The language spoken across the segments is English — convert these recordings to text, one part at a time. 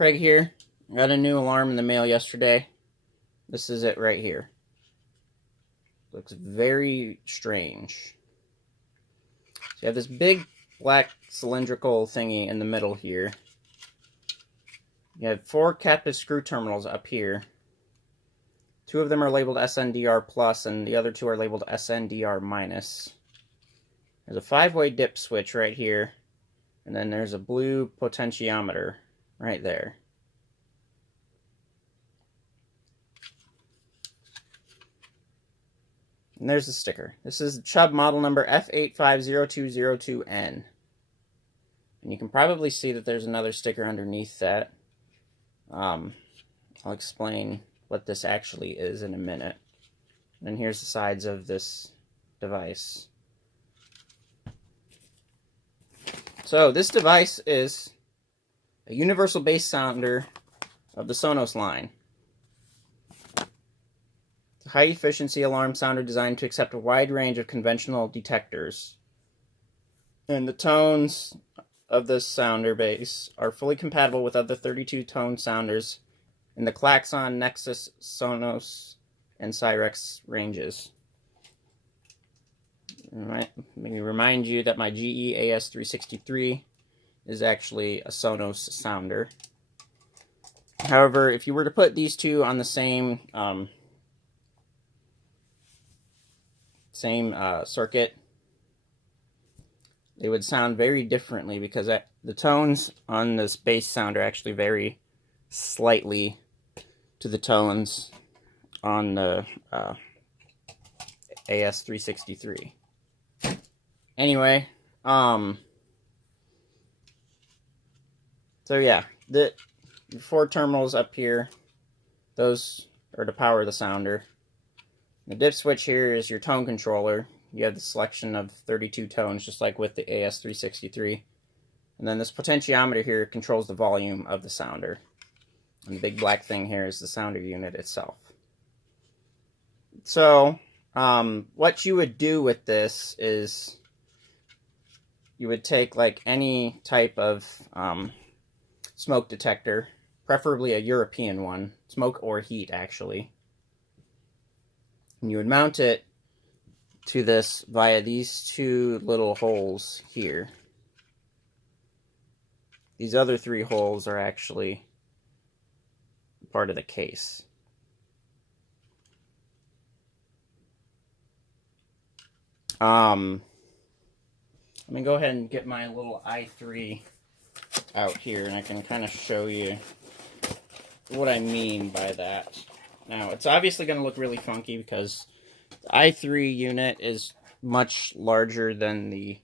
Craig here. Got a new alarm in the mail yesterday. This is it right here. Looks very strange. So you have this big black cylindrical thingy in the middle here. You have 4 captive screw terminals up here. 2 of them are labeled SNDR plus and the other 2 are labeled SNDR minus. There's a 5-way dip switch right here. And then there's a blue potentiometer right there. And there's the sticker. This is Chubb model number F850202N. And you can probably see that there's another sticker underneath that. I'll explain what this actually is in a minute. And here's the sides of this device. So this device is a universal bass sounder of the Sonos line. It's a high-efficiency alarm sounder designed to accept a wide range of conventional detectors. And the tones of this sounder base are fully compatible with other 32-tone sounders in the Klaxon, Nexus, Sonos, and Cyrex ranges. Let me remind you that my GE AS363 is actually a Sonos sounder. However, if you were to put these two on the same circuit, they would sound very differently because the tones on this bass sound are actually very slightly to the tones on the AS363. Anyway, so yeah, the 4 terminals up here, those are to power the sounder. The dip switch here is your tone controller. You have the selection of 32 tones, just like with the AS363. And then this potentiometer here controls the volume of the sounder. And the big black thing here is the sounder unit itself. So, what you would do with this is you would take like any type of smoke detector, preferably a European one, smoke or heat actually, and you would mount it to this via these 2 little holes here. These other 3 holes are actually part of the case. Let me go ahead and get my little i3 out here and I can kind of show you what I mean by that. Now, it's obviously going to look really funky because the i3 unit is much larger than the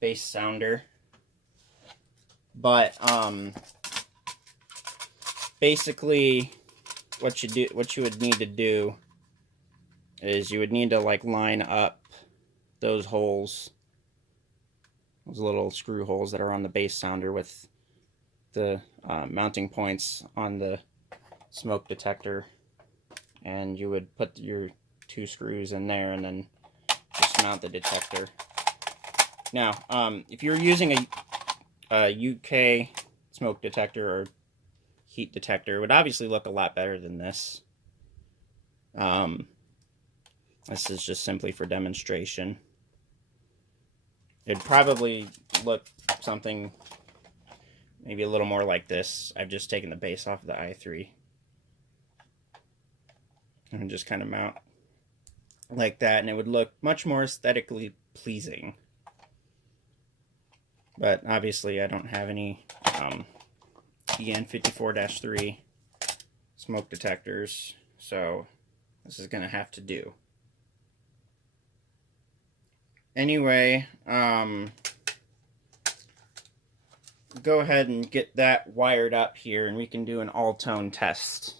bass sounder. But basically what you would need to do is you would need to like line up those holes, those little screw holes that are on the bass sounder with the mounting points on the smoke detector, and you would put your 2 screws in there and then just mount the detector. Now, if you're using a UK smoke detector or heat detector, it would obviously look a lot better than this. This is just simply for demonstration. It'd probably look something maybe a little more like this. I've just taken the base off of the i3 and just kind of mount like that, and it would look much more aesthetically pleasing. But obviously I don't have any EN54-3 smoke detectors, so this is going to have to do. Anyway, go ahead and get that wired up here and we can do an all-tone test.